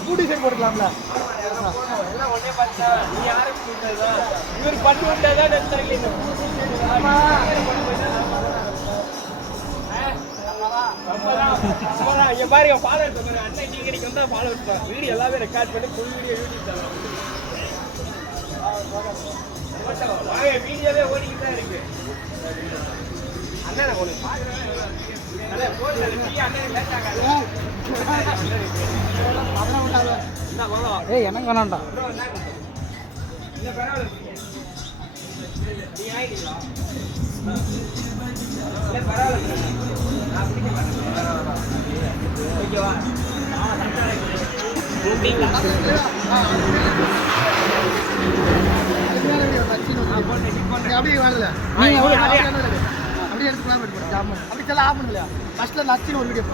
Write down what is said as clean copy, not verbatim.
பூட்டி சைடு போட்டுக்கலாம்ல இவர் பட்டு விட்டாதான் பாருங்க ஃபாலோ பண்ணுங்க அண்ணன் நீங்க இன்னைக்கு வந்தா ஃபாலோ பண்ணுங்க வீடியோ எல்லாமே ரெக்கார்ட் பண்ணி ஃபுல் வீடியோ யூடியூப் சேனல் வீடியோவே ஓடிக்கிட்டு தான் இருக்கு அண்ணன் ஒன்று ஏய் எனக்கு வேணாண்டா அப்படியே வரல அப்படியே எடுத்துக்கலாம் அப்படி சொல்ல ஆஃப் பண்ணலையா ஃபர்ஸ்ட்ல நச்சு ஒரு வீடியோ